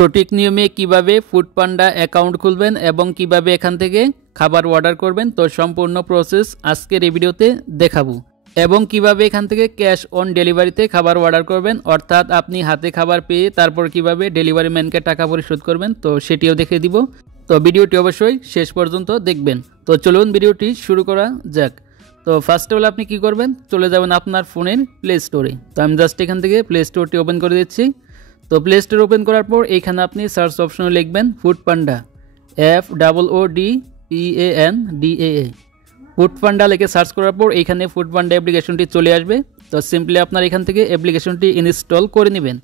সঠিক নিয়মে কিভাবে ফুড পান্ডা অ্যাকাউন্ট খুলবেন এবং কিভাবে এখান থেকে খাবার অর্ডার করবেন তো সম্পূর্ণ প্রসেস আজকের এই ভিডিওতে দেখাবো। এবং কিভাবে এখান থেকে ক্যাশ অন ডেলিভারিতে খাবার অর্ডার করবেন, অর্থাৎ আপনি হাতে খাবার পেয়ে তারপর কিভাবে ডেলিভারি ম্যানকে টাকা পরিশোধ করবেন তো সেটিও দেখিয়ে দিব। তো ভিডিওটি অবশ্যই শেষ পর্যন্ত দেখবেন। তো চলুন ভিডিওটি শুরু করা যাক। তো ফার্স্ট অফ অল আপনি কি করবেন, চলে যাবেন আপনার ফোনের প্লে স্টোরে। তো আমি জাস্ট এখান থেকে প্লে স্টোরটি ওপেন করে দিচ্ছি। তো প্লে স্টোর ওপেন করার পর এখানে আপনি সার্চ অপশনে লিখবেন ফুড পান্ডা, FOODPANDA। ফুড পান্ডা লিখে সার্চ করার পর এখানে ফুড পান্ডা অ্যাপ্লিকেশনটি চলে আসবে। তো সিম্পলি আপনার এখান থেকে অ্যাপ্লিকেশনটি ইনস্টল করে নেবেন।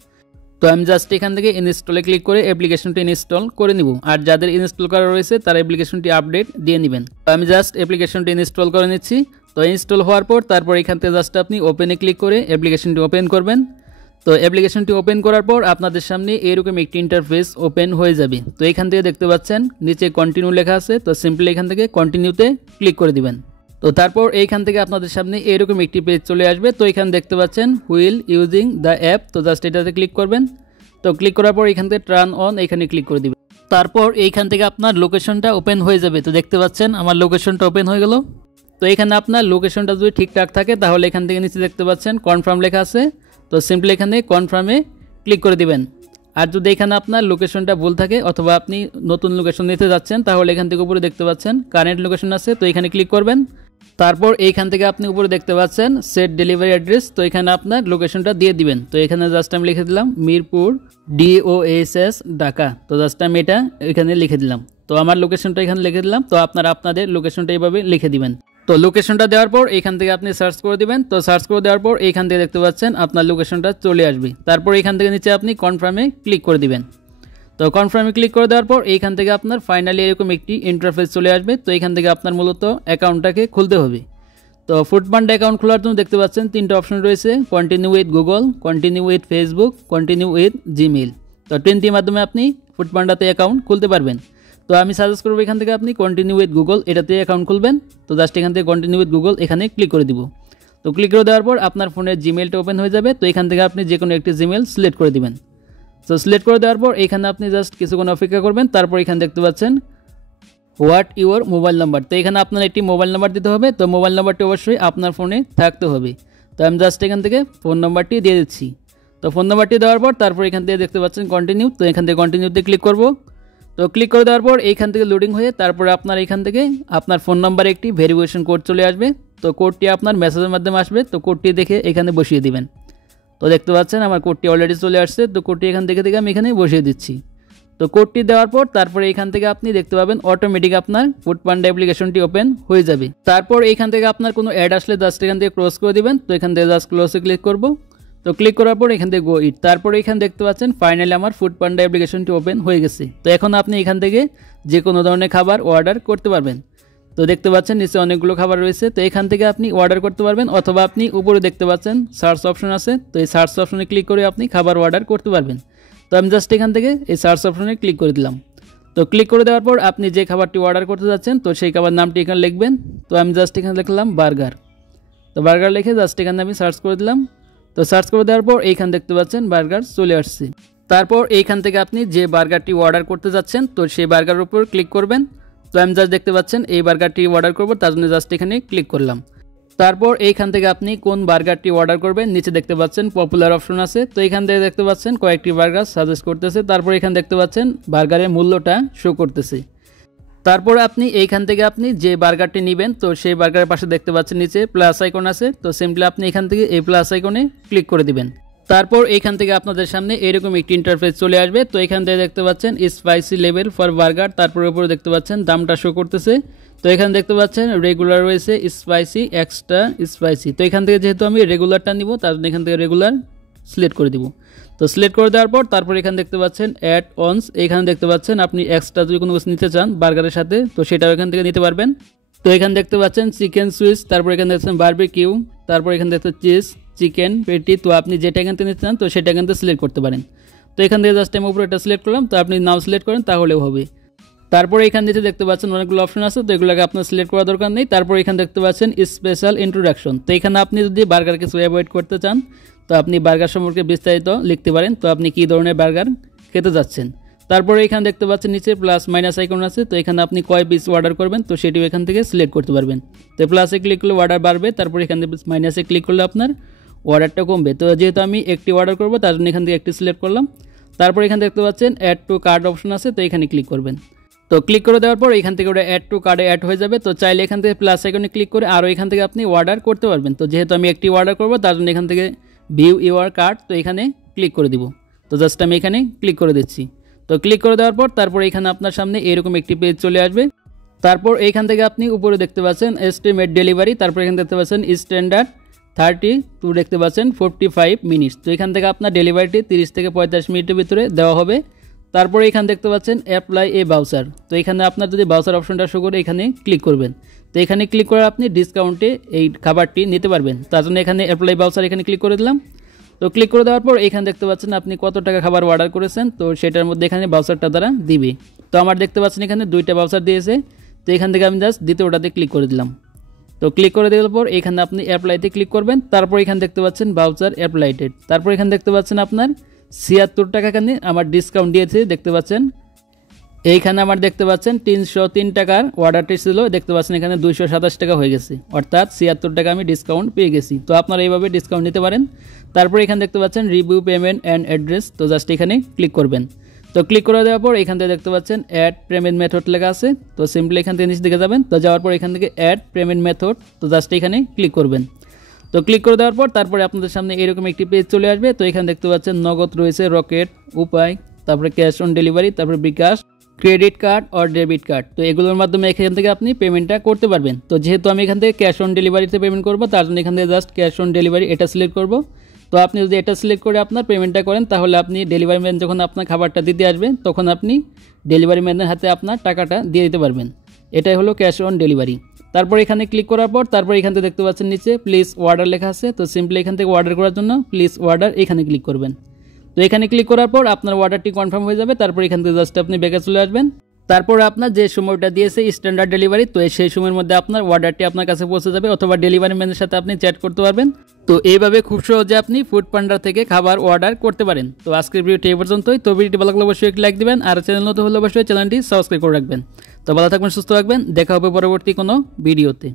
তো আমি জাস্ট এখান থেকে ইনস্টলে ক্লিক করে অ্যাপ্লিকেশনটি ইনস্টল করে নিব। আর যাদের ইনস্টল করা রয়েছে তারা অ্যাপ্লিকেশনটি আপডেট দিয়ে নেবেন। তো আমি জাস্ট অ্যাপ্লিকেশনটি ইনস্টল করে নিচ্ছি। তো ইনস্টল হওয়ার পর তারপর এখান থেকে জাস্ট আপনি ওপেনে ক্লিক করে অ্যাপ্লিকেশনটি ওপেন করবেন। তো অ্যাপ্লিকেশনটি ওপেন করার পর আপনাদের সামনে এরকম একটি ইন্টারফেস ওপেন হয়ে যাবে। তো এখান থেকে দেখতে পাচ্ছেন নিচে কন্টিনিউ লেখা আছে। তো সিম্পলি এখান থেকে কন্টিনিউতে ক্লিক করে দিবেন। তো তারপর এইখান থেকে আপনাদের সামনে এরকম একটি পেজ চলে আসবে। তো এখানে দেখতে পাচ্ছেন হুইল ইউজিং দ্য অ্যাপ, তো জাস্ট এটাতে ক্লিক করবেন। তো ক্লিক করার পর এখান থেকে টার্ন অন এখানে ক্লিক করে দিবেন। তারপর এইখান থেকে আপনার লোকেশনটা ওপেন হয়ে যাবে। তো দেখতে পাচ্ছেন আমার লোকেশনটা ওপেন হয়ে গেল। তো এখানে আপনার লোকেশনটা যদি ঠিকঠাক থাকে তাহলে এখান থেকে নিচে দেখতে পাচ্ছেন কনফার্ম লেখা আছে। তো সিম্পলি এখানে কনফার্মে ক্লিক করে দিবেন। আর যদি এখানে আপনার লোকেশনটা ভুল থাকে অথবা আপনি নতুন লোকেশন নিতে যাচ্ছেন তাহলে এখান থেকে উপরে দেখতে পাচ্ছেন কারেন্ট লোকেশন আছে। তো এখানে ক্লিক করবেন। তারপর এইখান থেকে আপনি উপরে দেখতে পাচ্ছেন সেট ডেলিভারি অ্যাড্রেস। তো এখানে আপনার লোকেশনটা দিয়ে দিবেন। তো এখানে জাস্ট আমি লিখে দিলাম মিরপুর DOSS ঢাকা। তো জাস্ট আমি এটা এখানে লিখে দিলাম। তো আমার লোকেশনটা এখানে লিখে দিলাম। তো আপনারা আপনাদের লোকেশনটা এইভাবে লিখে দিবেন। তো লোকেশনটা দেওয়ার পর এখান থেকে আপনি সার্চ করে দিবেন। তো সার্চ করে দেওয়ার পর এইখান থেকে দেখতে পাচ্ছেন আপনার লোকেশনটা চলে আসবে। তারপর এখান থেকে নিচে আপনি কনফার্মে ক্লিক করে দিবেন। তো কনফার্মে ক্লিক করে দেওয়ার পর এইখান থেকে আপনার ফাইনালি এরকম একটি ইন্টারফেস চলে আসবে। তো এখান থেকে আপনার মূলত অ্যাকাউন্টটাকে খুলতে হবে। তো ফুড পান্ডা অ্যাকাউন্ট খোলার জন্য দেখতে পাচ্ছেন তিনটা অপশন রয়েছে, continue with Google, continue with Facebook, continue with Gmail. তো তিনটির মাধ্যমে আপনি ফুড পান্ডাতে অ্যাকাউন্ট খুলতে পারবেন। তো আমি সাজেস্ট করবো এখান থেকে আপনি কন্টিনিউ উইথ গুগল এটাতে অ্যাকাউন্ট খুলবেন। তো জাস্ট এখান থেকে কন্টিনিউ উইথ গুগল এখানে ক্লিক করে দিব। তো ক্লিক করে দেওয়ার পর আপনার ফোনের জিমেইলটা ওপেন হয়ে যাবে। তো এখান থেকে আপনি যে কোনো একটি জিমেইল সিলেক্ট করে দিবেন। তো সিলেক্ট করে দেওয়ার পর এখানে আপনি জাস্ট কিছুক্ষণ অপেক্ষা করবেন। তারপর এখানে দেখতে পাচ্ছেন হোয়াট ইউর মোবাইল নাম্বার। তো এখানে আপনার একটি মোবাইল নাম্বার দিতে হবে। তো মোবাইল নাম্বারটি অবশ্যই আপনার ফোনে থাকতে হবে। তো আমি জাস্ট এখান থেকে ফোন নাম্বারটি দিয়ে দিচ্ছি। তো ফোন নাম্বারটি দেওয়ার পর তারপর এখান থেকে দেখতে পাচ্ছেন কন্টিনিউ। তো এখান থেকে কন্টিনিউতে ক্লিক করব। তো ক্লিক করে দেওয়ার পর এইখান থেকে লোডিং হয়ে তারপরে আপনার এখান থেকে আপনার ফোন নাম্বারে একটি ভেরিফিকেশন কোড চলে আসবে। তো কোডটি আপনার মেসেজের মাধ্যমে আসবে। তো কোডটি দেখে এখানে বসিয়ে দিবেন। তো দেখতে পাচ্ছেন আমার কোডটি অলরেডি চলে আসছে। তো কোডটি এখান থেকে আমি এখানে বসিয়ে দিচ্ছি। তো কোডটি দেওয়ার পর তারপরে এখান থেকে আপনি দেখতে পাবেন অটোমেটিক আপনার ফুড পান্ডা অ্যাপ্লিকেশনটি ওপেন হয়ে যাবে। তারপর এখান থেকে আপনার কোনো অ্যাড আসলে জাস্ট এখান থেকে ক্লোজ করে দিবেন। তো এখান থেকে জাস্ট ক্লোজে ক্লিক করব। তো ক্লিক করার পর এখান থেকে গো ইট। তারপরে এখানে দেখতে পাচ্ছেন ফাইনালি আমার ফুড পান্ডা অ্যাপ্লিকেশনটি ওপেন হয়ে গেছে। তো এখন আপনি এখান থেকে যে কোনো ধরনের খাবার অর্ডার করতে পারবেন। তো দেখতে পাচ্ছেন নিচে অনেকগুলো খাবার রয়েছে। তো এখান থেকে আপনি অর্ডার করতে পারবেন অথবা আপনি উপরে দেখতে পাচ্ছেন সার্চ অপশন আছে। তো এই সার্চ অপশনে ক্লিক করে আপনি খাবার অর্ডার করতে পারবেন। তো আমি জাস্ট এখান থেকে এই সার্চ অপশনে ক্লিক করে দিলাম। তো ক্লিক করে দেওয়ার পর আপনি যে খাবারটি অর্ডার করতে যাচ্ছেন তো সেই খাবার নামটি এখানে লিখবেন। তো আমি জাস্ট এখানে লিখলাম বার্গার। তো বার্গার লিখে জাস্ট এখানে আমি সার্চ করে দিলাম। তো সার্চ করে দেওয়ার পর এইখানে দেখতে পাচ্ছেন বার্গার চলে আসছে। তারপর এইখান থেকে আপনি যে বার্গারটি অর্ডার করতে যাচ্ছেন তো সেই বার্গারের উপর ক্লিক করবেন। তো আমি জাস্ট দেখতে পাচ্ছেন এই বার্গারটি অর্ডার করব, তার জন্য জাস্ট এখানে ক্লিক করলাম। তারপর এইখান থেকে আপনি কোন বার্গারটি অর্ডার করবেন নিচে দেখতে পাচ্ছেন পপুলার অপশন আছে। তো এখান থেকে দেখতে পাচ্ছেন কয়েকটি বার্গার সাজেস্ট করতেছে। তারপর এখানে দেখতে পাচ্ছেন বার্গারের মূল্যটা শো করতেছে। তারপর আপনি এইখান থেকে আপনি যে বার্গারটি নেবেন তো সেই বার্গারের পাশে দেখতে পাচ্ছেন নিচে প্লাস আইকন আছে। তো সিম্পলি আপনি এখান থেকে এই প্লাস আইকনে ক্লিক করে দিবেন। তারপর এইখান থেকে আপনাদের সামনে এরকম একটি ইন্টারফেস চলে আসবে। তো এখান থেকে দেখতে পাচ্ছেন স্পাইসি লেভেল ফর বার্গার। তারপর উপরে দেখতে পাচ্ছেন দামটা শো করতেছে। তো এখানে দেখতে পাচ্ছেন রেগুলার রয়েছে, স্পাইসি, এক্সট্রা স্পাইসি। তো এখান থেকে যেহেতু আমি রেগুলারটা নিব তার জন্য এখান থেকে রেগুলার সিলেক্ট করে দিব। তো সিলেক্ট করে দেওয়ার পর তারপর এখানে দেখতে পাচ্ছেন অ্যাড অনস। এখানে দেখতে পাচ্ছেন আপনি এক্সট্রা যদি কোনো কিছু নিতে চান বার্গারের সাথে তো সেটাও এখান থেকে নিতে পারবেন। তো এখানে দেখতে পাচ্ছেন চিকেন সুইচ, তারপর এখানে দেখছেন বারবিকিউ, তারপর এখানে দেখছেন চিজ, চিকেন পেটি। তো আপনি যেটা এখান থেকে নিতে চান তো সেটা এখান থেকে সিলেক্ট করতে পারেন। তো এখান থেকে জাস্ট আমি উপরে এটা সিলেক্ট করলাম। তো আপনি নাও সিলেক্ট করেন তাহলেও হবে। তারপরে এখান থেকে দেখতে পাচ্ছেন অনেকগুলো অপশন আছে। তো এগুলোকে আপনার সিলেক্ট করার দরকার নেই। তারপর এখানে দেখতে পাচ্ছেন স্পেশাল ইন্ট্রোডাকশন। তো এখানে আপনি যদি বার্গার কিছু অ্যাভয়েড করতে চান তো আপনি বার্গার সম্পর্কে বিস্তারিত লিখতে পারেন। তো আপনি কী ধরনের বার্গার খেতে যাচ্ছেন তারপরে এখানে দেখতে পাচ্ছেন নিচে প্লাস মাইনাস আইকন আছে, তো এখানে আপনি কয় পিস অর্ডার করবেন তো সেটিও এখান থেকে সিলেক্ট করতে পারবেন। তো প্লাসে ক্লিক করলে অর্ডার বাড়বে, তারপর এখান থেকে মাইনাসে ক্লিক করলে আপনার অর্ডারটা কমবে। তো যেহেতু আমি একটি অর্ডার করব তার জন্য এখান থেকে একটি সিলেক্ট করলাম। তারপর এখানে দেখতে পাচ্ছেন অ্যাড টু কার্ড অপশন আছে, তো এখানে ক্লিক করবেন। তো ক্লিক করে দেওয়ার পর এখান থেকে ওটা অ্যাড টু কার্ডে অ্যাড হয়ে যাবে। তো চাইলে এখান থেকে প্লাস আইকনে ক্লিক করে আরও এখান থেকে আপনি অর্ডার করতে পারবেন। তো যেহেতু আমি একটি অর্ডার করব তার জন্য এখান থেকে ভিউ ইউর কার্ড, তো এখানে ক্লিক করে দিব। তো জাস্ট আমি এখানে ক্লিক করে দিচ্ছি। তো ক্লিক করে দেওয়ার পর তারপর এখানে আপনার সামনে এরকম একটি পেজ চলে আসবে। তারপর এইখান থেকে আপনি উপরে দেখতে পাচ্ছেন এস্টিমেট ডেলিভারি, তারপর এখানে দেখতে পাচ্ছেন স্ট্যান্ডার্ড 30 টু দেখতে পাচ্ছেন 45 মিনিটস। তো এখান থেকে আপনার ডেলিভারিটি 30 থেকে 45 মিনিটের ভিতরে দেওয়া হবে। তারপরে এখানে দেখতে পাচ্ছেন অ্যাপ্লাই এ বাউচার, তো এখানে আপনার যদি বাউচার অপশনটা শো করে এখানে ক্লিক করবেন। তো এখানে ক্লিক করে আপনি ডিসকাউন্টে এই খাবারটি নিতে পারবেন। তার জন্য এখানে অ্যাপ্লাই বাউচার এখানে ক্লিক করে দিলাম। তো ক্লিক করে দেওয়ার পর এখানে দেখতে পাচ্ছেন আপনি কত টাকা খাবার অর্ডার করেছেন, তো সেটার মধ্যে এখানে বাউচারটা দ্বারা দিবে। তো আমার দেখতে পাচ্ছেন এখানে 2টা বাউচার দিয়েছে, তো এখান থেকে আমি জাস্ট দ্বিতীয়টাতে ক্লিক করে দিলাম। তো ক্লিক করে দেওয়ার পর এখানে আপনি অ্যাপ্লাইতে ক্লিক করবেন। তারপর এখানে দেখতে পাচ্ছেন বাউচার অ্যাপ্লাইটেড, তারপর এখানে দেখতে পাচ্ছেন আপনার 76 টাকা এখানে আমার ডিসকাউন্ট দিয়েছে দেখতে পাচ্ছেন। এইখানে আমার দেখতে পাচ্ছেন 303 টাকার অর্ডারটি ছিল, দেখতে পাচ্ছেন এখানে 227 টাকা হয়ে গেছে, অর্থাৎ 76 টাকা আমি ডিসকাউন্ট পেয়ে গেছি। তো আপনারা এইভাবে ডিসকাউন্ট নিতে পারেন। তারপর এখানে দেখতে পাচ্ছেন রিভিউ পেমেন্ট অ্যান্ড অ্যাড্রেস, তো জাস্ট এখানে ক্লিক করবেন। তো ক্লিক করে দেওয়ার পর এখান থেকে দেখতে পাচ্ছেন অ্যাড পেমেন্ট মেথড লেখা আছে, তো সিম্পলি এখান থেকে নিচে দিকে যাবেন। তো যাওয়ার পর এখান থেকে অ্যাড পেমেন্ট মেথড, তো জাস্ট এখানে ক্লিক করবেন। তো ক্লিক করে দেওয়ার পর তারপরে আপনাদের সামনে এরকম একটি পেজ চলে আসবে। তো এখানে দেখতে পাচ্ছেন নগদ রয়েছে, রকেট, উপায়, তারপরে ক্যাশ অন ডেলিভারি, তারপরে বিকাশ, ক্রেডিট কার্ড আর ডেবিট কার্ড। তো এগুলোর মাধ্যমে এখান থেকে আপনি পেমেন্টটা করতে পারবেন। তো যেহেতু আমি এখান থেকে ক্যাশ অন ডেলিভারিতে পেমেন্ট করব তার জন্য এখান থেকে জাস্ট ক্যাশ অন ডেলিভারি এটা সিলেক্ট করব। তো আপনি যদি এটা সিলেক্ট করে আপনার পেমেন্টটা করেন তাহলে আপনি ডেলিভারি ম্যান যখন আপনার খাবারটা দিতে আসবেন তখন আপনি ডেলিভারি ম্যানের হাতে আপনার টাকাটা দিয়ে দিতে পারবেন। এটাই হলো ক্যাশ অন ডেলিভারি। তারপর এখানে ক্লিক করার পর তারপর এখান থেকে দেখতে পাচ্ছেন নিচে প্লিজ অর্ডার লেখা আছে, তো সিম্পলি এখান থেকে অর্ডার করার জন্য প্লিজ অর্ডার এখানে ক্লিক করবেন। তো এখানে ক্লিক করার পর আপনার অর্ডারটি কনফার্ম হয়ে যাবে। তারপর এখান থেকে জাস্ট আপনি ব্যাকে চলে আসবেন। তারপর আপনার যে সময়টা দিয়েছে স্ট্যান্ডার্ড ডেলিভারি, তো সেই সময়ের মধ্যে আপনার অর্ডারটি আপনার কাছে পৌঁছে যাবে, অথবা ডেলিভারি ম্যানের সাথে আপনি চ্যাট করতে পারবেন। তো এইভাবে খুব সহজে আপনি ফুড পান্ডা থেকে খাবার অর্ডার করতে পারেন। তো আজকের ভিডিওটি এই পর্যন্তই। তো ভিডিওটি ভালো লাগলে অবশ্যই একটি লাইক দিবেন, আর চ্যানেল নতুন হলে অবশ্যই চ্যানেলটি সাবস্ক্রাইব করে রাখবেন। তো ভালো থাকবেন, সুস্থ থাকবেন, দেখা হবে পরবর্তী কোনো ভিডিওতে।